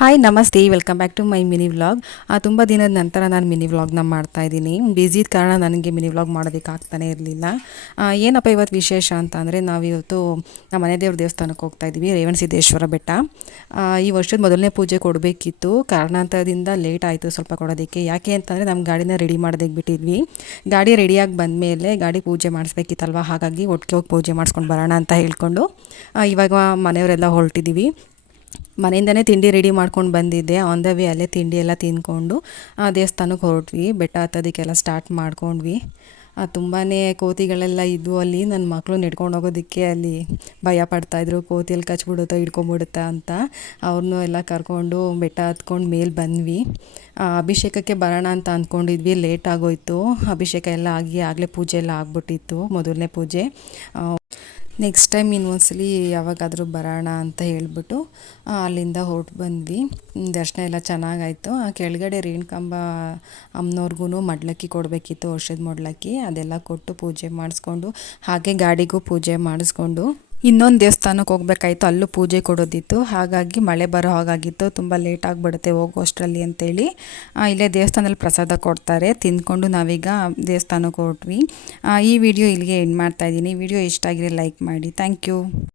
Hi namaste, welcome back to my mini vlog. ತುಂಬ ದಿನದ ನಂತರ ನಾನು ಮಿನಿ ವ್ಲಾಗ್ನ ಮಾಡ್ತಾಯಿದ್ದೀನಿ. ಬ್ಯುಸಿ ಇದ್ದ ಕಾರಣ ನನಗೆ ಮಿನಿ ವ್ಲಾಗ್ ಮಾಡೋದಕ್ಕೆ ಆಗ್ತಾನೇ ಇರಲಿಲ್ಲ. ಏನಪ್ಪ ಇವತ್ತು ವಿಶೇಷ ಅಂತ ಅಂದರೆ, ನಾವಿವತ್ತು ನಮ್ಮ ಮನೆ ದೇವ್ರ ದೇವಸ್ಥಾನಕ್ಕೆ ಹೋಗ್ತಾಯಿದ್ದೀವಿ, ರೇವಣಸಿದ್ದೇಶ್ವರ ಬೆಟ್ಟ. ಈ ವರ್ಷದ ಮೊದಲನೇ ಪೂಜೆ ಕೊಡಬೇಕಿತ್ತು, ಕಾರಣಾಂತರದಿಂದ ಲೇಟ್ ಆಯಿತು ಸ್ವಲ್ಪ ಕೊಡೋದಕ್ಕೆ. ಯಾಕೆ ಅಂತಂದರೆ ನಮ್ಮ ಗಾಡಿನ ರೆಡಿ ಮಾಡೋದಕ್ಕೆ ಬಿಟ್ಟಿದ್ವಿ. ಗಾಡಿ ರೆಡಿಯಾಗಿ ಬಂದಮೇಲೆ ಗಾಡಿ ಪೂಜೆ ಮಾಡಿಸ್ಬೇಕಿತ್ತಲ್ವ, ಹಾಗಾಗಿ ಒಟ್ಟಿಗೆ ಹೋಗಿ ಪೂಜೆ ಮಾಡಿಸ್ಕೊಂಡು ಬರೋಣ ಅಂತ ಹೇಳ್ಕೊಂಡು ಇವಾಗ ಮನೆಯವರೆಲ್ಲ ಹೊರಟಿದ್ದೀವಿ. ಮನೆಯಿಂದನೇ ತಿಂಡಿ ರೆಡಿ ಮಾಡ್ಕೊಂಡು ಬಂದಿದ್ದೆ. ಆನ್ ದ ವೇ ಅಲ್ಲೇ ತಿಂಡಿ ಎಲ್ಲ ತಿಂದ್ಕೊಂಡು ದೇವಸ್ಥಾನಕ್ಕೆ ಹೊರಟ್ವಿ. ಬೆಟ್ಟ ಹತ್ತೋದಕ್ಕೆಲ್ಲ ಸ್ಟಾರ್ಟ್ ಮಾಡ್ಕೊಂಡ್ವಿ. ತುಂಬಾ ಕೋತಿಗಳೆಲ್ಲ ಇದ್ವು ಅಲ್ಲಿ. ನನ್ನ ಮಕ್ಕಳು ನೆಡ್ಕೊಂಡು ಹೋಗೋದಕ್ಕೆ ಅಲ್ಲಿ ಭಯ ಪಡ್ತಾಯಿದ್ರು, ಕೋತಿಯಲ್ಲಿ ಕಚ್ಬಿಡುತ್ತೋ ಹಿಡ್ಕೊಂಬಿಡುತ್ತಾ ಅಂತ. ಅವ್ರನ್ನೂ ಎಲ್ಲ ಕರ್ಕೊಂಡು ಬೆಟ್ಟ ಹತ್ಕೊಂಡು ಮೇಲೆ ಬಂದ್ವಿ. ಅಭಿಷೇಕಕ್ಕೆ ಬರೋಣ ಅಂತ ಅಂದ್ಕೊಂಡಿದ್ವಿ, ಲೇಟ್ ಆಗೋಯ್ತು. ಅಭಿಷೇಕ ಎಲ್ಲ ಆಗಿ ಆಗಲೇ ಪೂಜೆ ಎಲ್ಲ ಆಗ್ಬಿಟ್ಟಿತ್ತು, ಮೊದಲನೇ ಪೂಜೆ. ನೆಕ್ಸ್ಟ್ ಟೈಮ್ ಇನ್ನೊಂದ್ಸಲಿ ಯಾವಾಗಾದರೂ ಬರೋಣ ಅಂತ ಹೇಳಿಬಿಟ್ಟು ಅಲ್ಲಿಂದ ಹೊರಟು ಬಂದ್ವಿ. ದರ್ಶನ ಎಲ್ಲ ಚೆನ್ನಾಗಾಯಿತು. ಕೆಳಗಡೆ ರೇಣುಕಾಂಬ ಅಮ್ಮನವ್ರಿಗೂ ಮಡ್ಲಕ್ಕಿ ಕೊಡಬೇಕಿತ್ತು, ವರ್ಷದ ಮಡ್ಲಕ್ಕಿ. ಅದೆಲ್ಲ ಕೊಟ್ಟು ಪೂಜೆ ಮಾಡಿಸ್ಕೊಂಡು, ಹಾಗೆ ಗಾಡಿಗೂ ಪೂಜೆ ಮಾಡಿಸ್ಕೊಂಡು ಇನ್ನೊಂದು ದೇವಸ್ಥಾನಕ್ಕೆ ಹೋಗ್ಬೇಕಾಯ್ತು, ಅಲ್ಲೂ ಪೂಜೆ ಕೊಡೋದಿತ್ತು. ಹಾಗಾಗಿ ಮಳೆ ಬರೋ ಹಾಗಾಗಿತ್ತು, ತುಂಬ ಲೇಟ್ ಆಗಿಬಿಡುತ್ತೆ ಹೋಗೋಷ್ಟರಲ್ಲಿ ಅಂತೇಳಿ ಇಲ್ಲೇ ದೇವಸ್ಥಾನದಲ್ಲಿ ಪ್ರಸಾದ ಕೊಡ್ತಾರೆ, ತಿಂದ್ಕೊಂಡು ನಾವೀಗ ದೇವಸ್ಥಾನಕ್ಕೆ ಹೊರಟ್ವಿ. ಈ ವಿಡಿಯೋ ಇಲ್ಲಿಗೆ ಎಂಡ್ ಮಾಡ್ತಾಯಿದ್ದೀನಿ. ವಿಡಿಯೋ ಇಷ್ಟ ಆಗಿದ್ರೆ ಲೈಕ್ ಮಾಡಿ. Thank you.